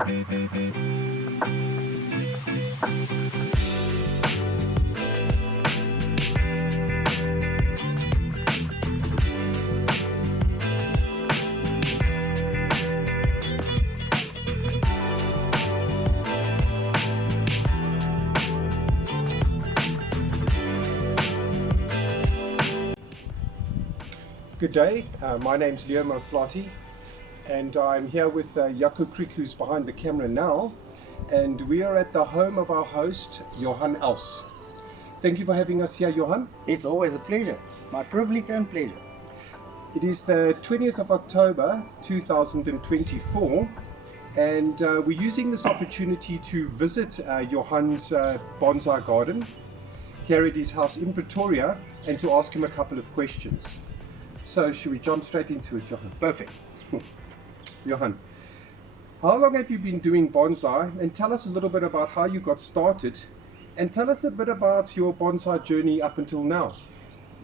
Good day, my name's Johan Els, and I'm here with Jaco Kriek, who's behind the camera now, and we are at the home of our host, Johan Els. Thank you for having us here, Johan. It's always a pleasure, my privilege and pleasure. It is the 20th of October 2024, and we're using this opportunity to visit Johan's bonsai garden here at his house in Pretoria and to ask him a couple of questions. So should we jump straight into it, Johan? Perfect. Johan, how long have you been doing bonsai, and tell us a little bit about how you got started, and tell us a bit about your bonsai journey up until now.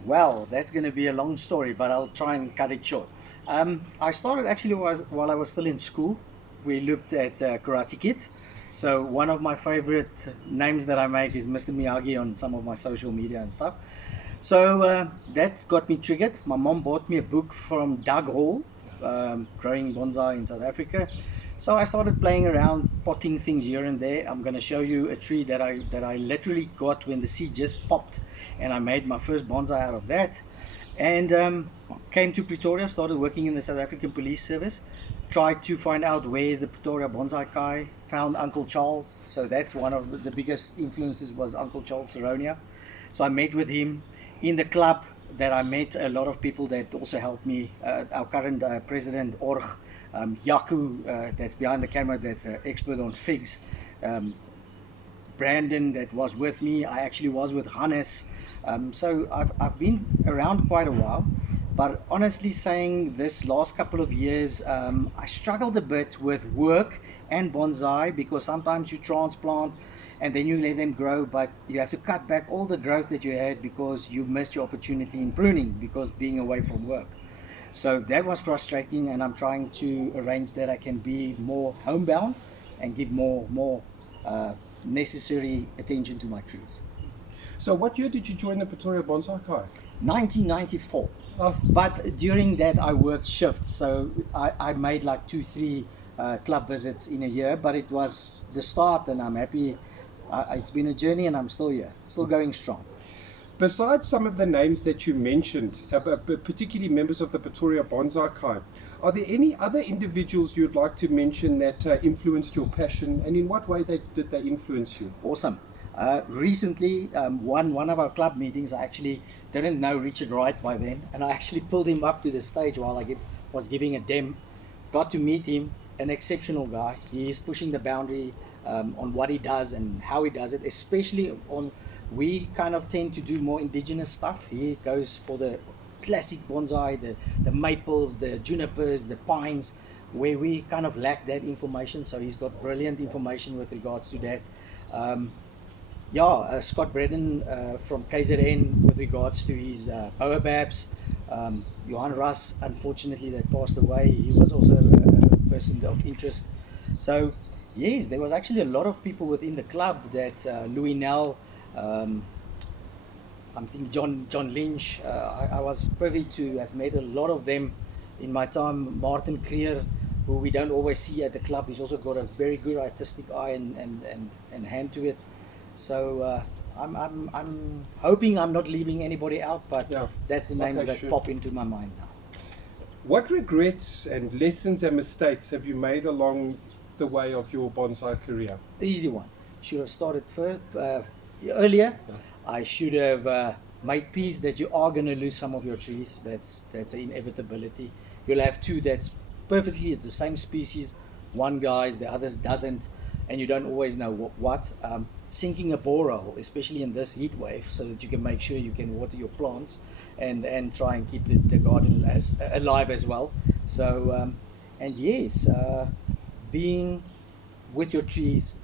Well, that's going to be a long story, but I'll try and cut it short. I started actually while I was still in school. We looked at Karate Kid. So one of my favorite names that I make is Mr. Miyagi on some of my social media and stuff. So that got me triggered. My mom bought me a book from Doug Hall, growing bonsai in South Africa. So I started playing around, potting things here and there. I'm going to show you a tree that I literally got when the seed just popped, and I made my first bonsai out of that. And came to Pretoria, started working in the South African Police Service, tried to find out where is the Pretoria Bonsai Kai, found Uncle Charles. So that's one of the biggest influences, was Uncle Charles Saronia. So I met with him. In the club that I met a lot of people that also helped me. Our current president, Org, Jaco, that's behind the camera, that's an expert on figs. Brandon, that was with me. I actually was with Hannes. So I've been around quite a while. But honestly saying, this last couple of years, I struggled a bit with work and bonsai, because sometimes you transplant and then you let them grow, but you have to cut back all the growth that you had because you missed your opportunity in pruning because being away from work. So that was frustrating, and I'm trying to arrange that I can be more homebound and give more necessary attention to my trees. So what year did you join the Pretoria Bonsai Kai? 1994. Oh. But during that I worked shifts, so I made like 2-3 club visits in a year, but it was the start, and I'm happy. It's been a journey, and I'm still here, still going strong. Besides some of the names that you mentioned, particularly members of the Pretoria Bonsai Kai, are there any other individuals you'd like to mention that influenced your passion, and in what way did they influence you? Awesome. Recently, one of our club meetings, I actually didn't know Richard Wright by then, and I actually pulled him up to the stage while I was giving a dem. Got to meet him, an exceptional guy. He is pushing the boundary on what he does and how he does it, especially on, we kind of tend to do more indigenous stuff. He goes for the classic bonsai, the maples, the junipers, the pines, where we kind of lack that information. So he's got brilliant information with regards to that. Scott Braden from KZN with regards to his baobabs. Johan Russ, unfortunately, that passed away. He was also a person of interest. So yes, there was actually a lot of people within the club that Louis Nell, I think John Lynch, I was privy to have met a lot of them in my time. Martin Creer, who we don't always see at the club, he's also got a very good artistic eye and hand to it. So I'm hoping I'm not leaving anybody out, but yeah, that's the names that pop into my mind now. What regrets and lessons and mistakes have you made along the way of your bonsai career? The easy one. Should have started earlier. Yeah. I should have made peace that you are going to lose some of your trees. That's an inevitability. You'll have two that's perfectly, it's the same species. One guys, the others doesn't, and you don't always know what. Sinking a borehole, especially in this heat wave, so that you can make sure you can water your plants and try and keep the garden as alive as well. So and yes, being with your trees,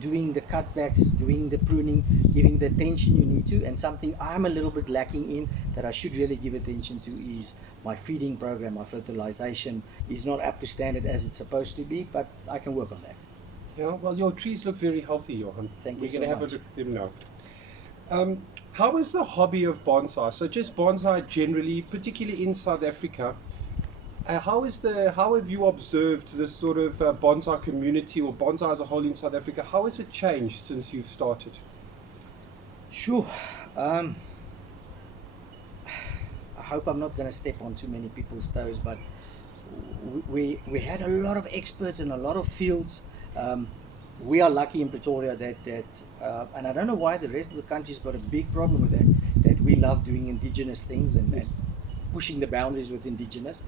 doing the cutbacks, doing the pruning, giving the attention you need to. And something I'm a little bit lacking in that I should really give attention to is my feeding program. My fertilization is not up to standard as it's supposed to be, but I can work on that. Yeah, well, your trees look very healthy, Johan. Thank you We're so going to have much. a look at them now. How is the hobby of bonsai? So just bonsai generally, particularly in South Africa. How have you observed this sort of bonsai community or bonsai as a whole in South Africa? How has it changed since you've started? Sure. Um, I hope I'm not going to step on too many people's toes, but we had a lot of experts in a lot of fields. Um, we are lucky in Pretoria that and I don't know why the rest of the country's got a big problem with that we love doing indigenous things and pushing the boundaries with indigenous.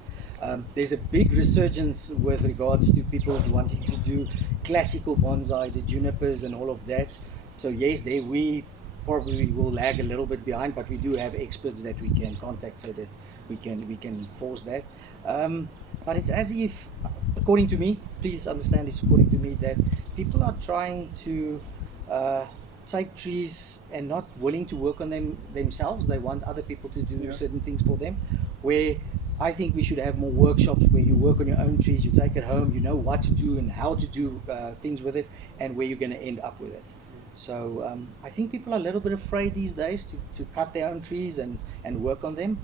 There's a big resurgence with regards to people wanting to do classical bonsai, the junipers and all of that. So yes, there we probably will lag a little bit behind, but we do have experts that we can contact so that we can force that. But it's as if, according to me, please understand, it's according to me that people are trying to uh, take trees and not willing to work on them themselves. They want other people to do certain things for them. Where I think we should have more workshops where you work on your own trees, you take it home, you know what to do and how to do things with it, and where you're going to end up with it. So I think people are a little bit afraid these days to cut their own trees and work on them.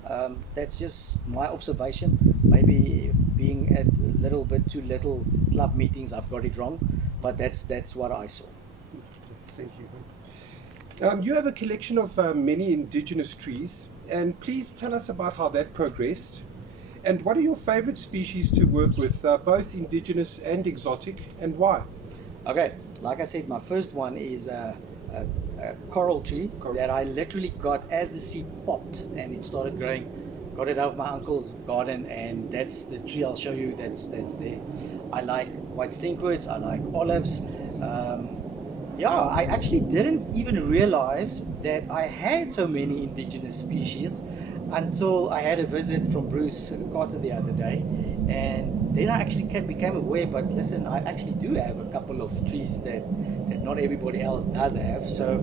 That's just my observation. Maybe being at a little bit too little club meetings, I've got it wrong, but that's what I saw. Thank you. You have a collection of many indigenous trees, and please tell us about how that progressed. And what are your favorite species to work with, both indigenous and exotic, and why? Okay, like I said, my first one is a coral tree that I literally got as the seed popped and it started growing. Got it out of my uncle's garden, and that's the tree I'll show you. That's there. I like white stinkworts. I like olives. Yeah, I actually didn't even realize that I had so many indigenous species until I had a visit from Bruce Carter the other day, and then I actually became aware. But listen, I actually do have a couple of trees that not everybody else does have. So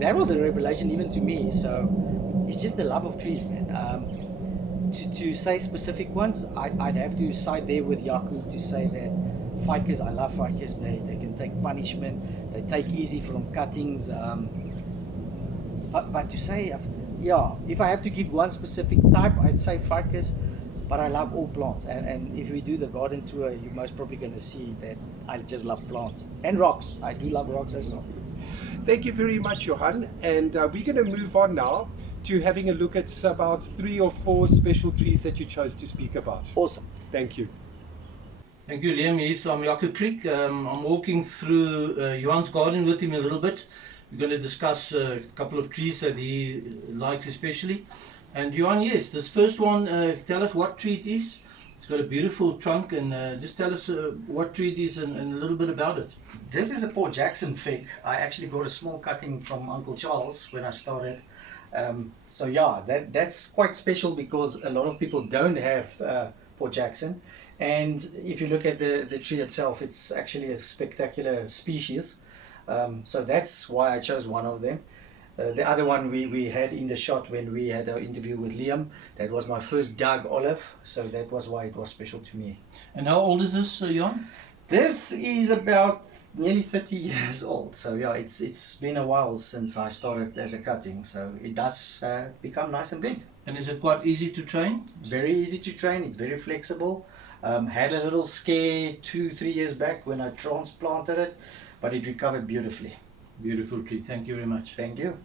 that was a revelation even to me. So it's just the love of trees, man. To say specific ones, I'd have to side there with Yaku to say that ficus, I love ficus. They can take punishment. They take easy from cuttings. But to say, yeah, if I have to give one specific type, I'd say ficus. But I love all plants, and if we do the garden tour, you're most probably going to see that I just love plants and rocks. I do love rocks as well. Thank you very much, Johan. And we're going to move on now to having a look at about 3 or 4 special trees that you chose to speak about. Awesome. Thank you. Thank you, Liam. Yes, I'm Yaku Creek. I'm walking through Johan's garden with him a little bit. We're going to discuss a couple of trees that he likes especially. And Johan, yes, this first one, tell us what tree it is. It's got a beautiful trunk, and just tell us what tree it is and a little bit about it. This is a Port Jackson fig. I actually got a small cutting from Uncle Charles when I started. So yeah, that's quite special because a lot of people don't have Port Jackson. And if you look at the tree itself, it's actually a spectacular species. So that's why I chose one of them. The other one we had in the shot when we had our interview with Liam. That was my first Doug olive, so that was why it was special to me. And how old is this, Johan? This is about nearly 30 years old. So yeah, it's been a while since I started as a cutting. So it does become nice and big. And is it quite easy to train? Very easy to train. It's very flexible. Had a little scare 2-3 years back when I transplanted it, but it recovered beautifully. Beautiful tree. Thank you very much. Thank you.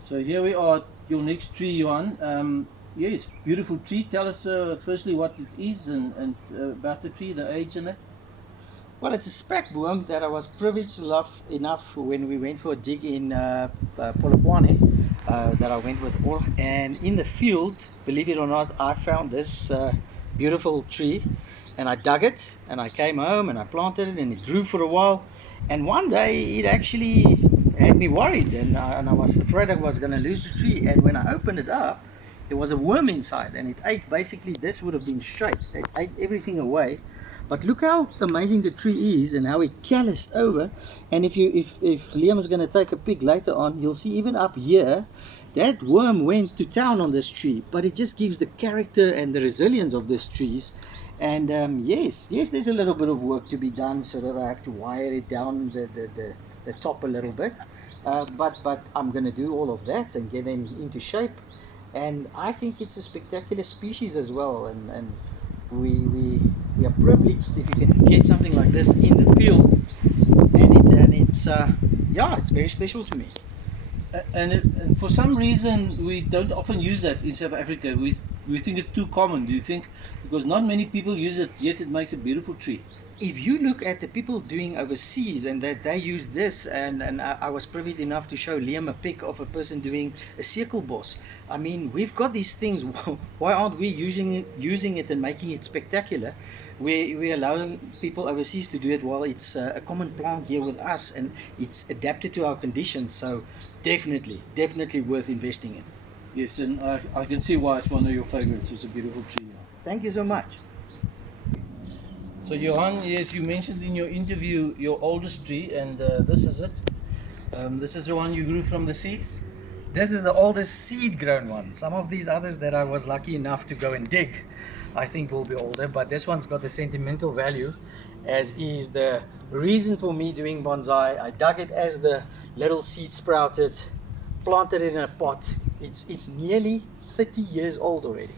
So here we are at your next tree, Johan. Yes, beautiful tree. Tell us firstly what it is and about the tree, the age and that. Well, it's a spec boom that I was privileged enough when we went for a dig in Polokwane that I went with all. And in the field, believe it or not, I found this beautiful tree, and I dug it, and I came home and I planted it, and it grew for a while. And one day it actually had me worried, and I was afraid I was going to lose the tree. And when I opened it up, there was a worm inside, and it ate basically, this would have been straight. It ate everything away. But look how amazing the tree is and how it calloused over. And if Liam is going to take a pic later on, you'll see even up here, that worm went to town on this tree. But it just gives the character and the resilience of these trees. And yes, there's a little bit of work to be done, so that I have to wire it down the top a little bit. But I'm going to do all of that and get them into shape. And I think it's a spectacular species as well. And we are privileged if you can get something like this in the field. And it's yeah, it's very special to me. And for some reason we don't often use that in South Africa. We think it's too common. Do you think? Because not many people use it, yet it makes a beautiful tree. If you look at the people doing overseas and that they use this, and I was privileged enough to show Liam a pic of a person doing a circle boss. I mean, we've got these things. Why aren't we using it and making it spectacular? We're allowing people overseas to do it while it's a common plant here with us, and it's adapted to our conditions. So definitely worth investing in. Yes, and I can see why it's one of your favorites. It's a beautiful tree. Thank you so much. So Johan, yes, you mentioned in your interview your oldest tree, and this is it. This is the one you grew from the seed. This is the oldest seed grown one. Some of these others that I was lucky enough to go and dig, I think will be older, but this one's got the sentimental value, as is the reason for me doing bonsai. I dug it as the little seed sprouted, planted it in a pot. It's nearly 30 years old already.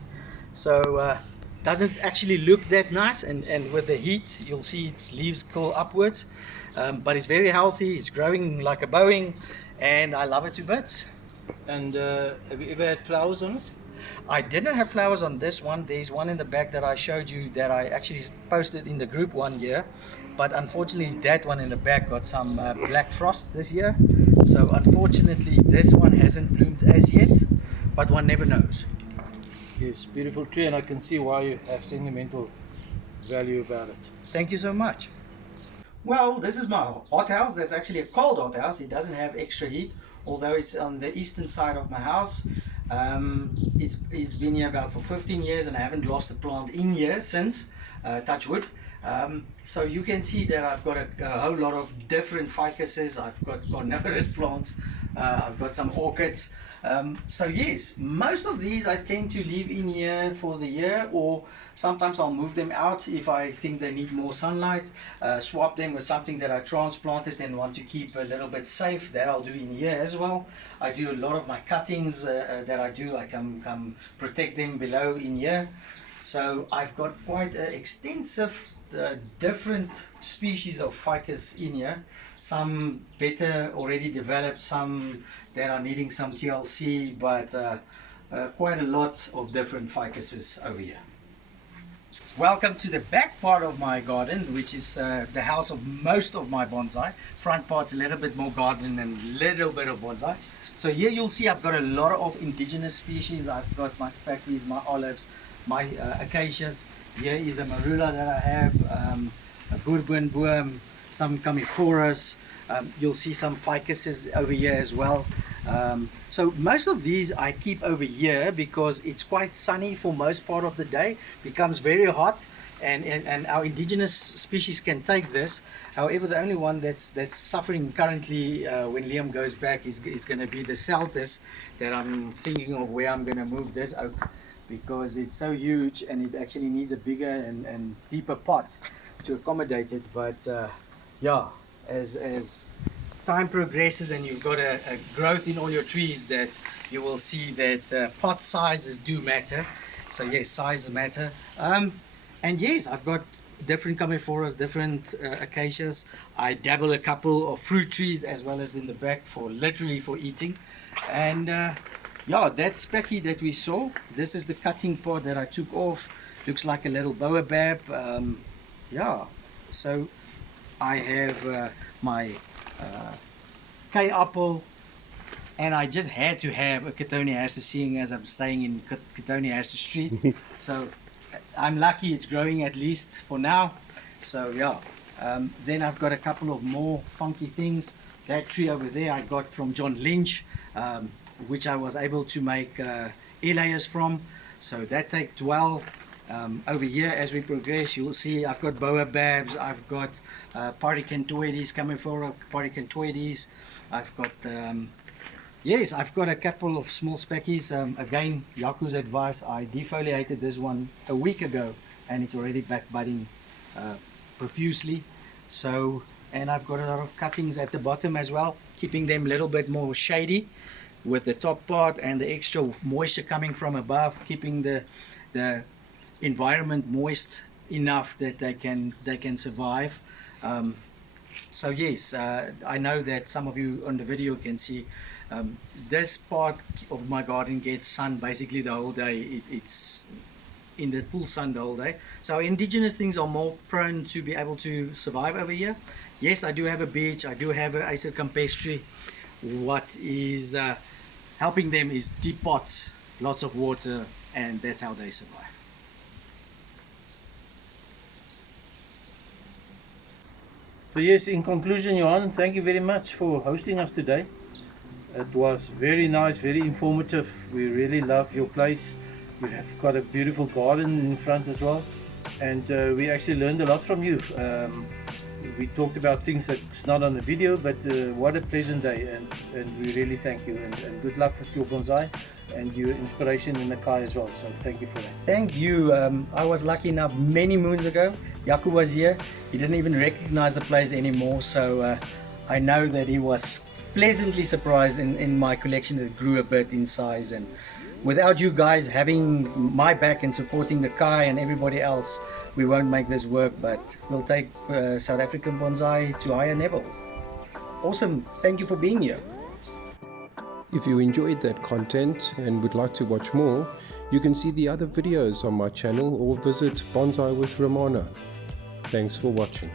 So doesn't actually look that nice, and with the heat you'll see its leaves curl upwards, but it's very healthy. It's growing like a Boeing, and I love it to bits. And have you ever had flowers on it? I didn't have flowers on this one. There's one in the back that I showed you that I actually posted in the group one year, but unfortunately that one in the back got some black frost this year, so unfortunately this one hasn't bloomed as yet, but one never knows. Yes, beautiful tree, and I can see why you have sentimental value about it. Thank you so much. Well, this is my hothouse. That's actually a cold hothouse. It doesn't have extra heat, although it's on the eastern side of my house. It's been here about for 15 years, and I haven't lost a plant in here since, touch wood. So you can see that I've got a whole lot of different ficuses. I've got carnivorous plants. I've got some orchids. So yes, most of these I tend to leave in here for the year, or sometimes I'll move them out if I think they need more sunlight, swap them with something that I transplanted and want to keep a little bit safe. That I'll do in here as well. I do a lot of my cuttings that I do, I come protect them below in here. So I've got quite an extensive different species of ficus in here. Some better already developed, some that are needing some TLC, but quite a lot of different ficuses over here. Welcome to the back part of my garden, which is the house of most of my bonsai. Front part's a little bit more garden and a little bit of bonsai. So here you'll see I've got a lot of indigenous species. I've got my Species, my olives, my acacias. Here is a marula that I have, a bourbon boom, some Camiphorus. You'll see some ficuses over here as well. So most of these I keep over here because it's quite sunny for most part of the day. Becomes very hot, and our indigenous species can take this. However, the only one that's suffering currently when Liam goes back is going to be the Celtis, that I'm thinking of where I'm going to move this oak, because it's so huge and it actually needs a bigger and deeper pot to accommodate it. But yeah, as time progresses and you've got a growth in all your trees, that you will see that pot sizes do matter. So yes, sizes matter. And yes, I've got different Camiphoras, different acacias. I dabble a couple of fruit trees as well as in the back for literally for eating. And yeah, that Specky that we saw, this is the cutting part that I took off. Looks like a little baobab. Yeah, so I have my K apple, and I just had to have a Cotonia aster, seeing as I'm staying in Cotonia aster Street. So I'm lucky it's growing at least for now. So yeah, then I've got a couple of more funky things. That tree over there I got from John Lynch, which I was able to make air layers from. So that takes well. Over here, as we progress, you'll see I've got baobabs, I've got Paricantoides, Camiphora Paricantoides. I've got yes, I've got a couple of small speckies. Again, Jaco's advice, I defoliated this one a week ago and it's already back budding profusely. So, and I've got a lot of cuttings at the bottom as well, keeping them a little bit more shady with the top part and the extra moisture coming from above, keeping the environment moist enough that they can survive. So yes, I know that some of you on the video can see this part of my garden gets sun basically the whole day. It's in the full sun the whole day. So indigenous things are more prone to be able to survive over here. Yes, I do have a beech, I do have an Acer campestri. What is helping them is deep pots, lots of water, and that's how they survive. So yes, in conclusion, Johan, thank you very much for hosting us today. It was very nice, very informative. We really love your place. You have got a beautiful garden in front as well, and we actually learned a lot from you. We talked about things that's not on the video, but what a pleasant day, and we really thank you, and good luck with your bonsai and your inspiration in the car as well. So thank you for that. Thank you. I was lucky enough many moons ago. Yaku was here. He didn't even recognize the place anymore, so I know that he was pleasantly surprised in my collection that grew a bit in size. And without you guys having my back and supporting the Kai and everybody else, we won't make this work, but we'll take South African bonsai to higher level. Awesome. Thank you for being here. If you enjoyed that content and would like to watch more, you can see the other videos on my channel or visit Bonsai with Ramona. Thanks for watching.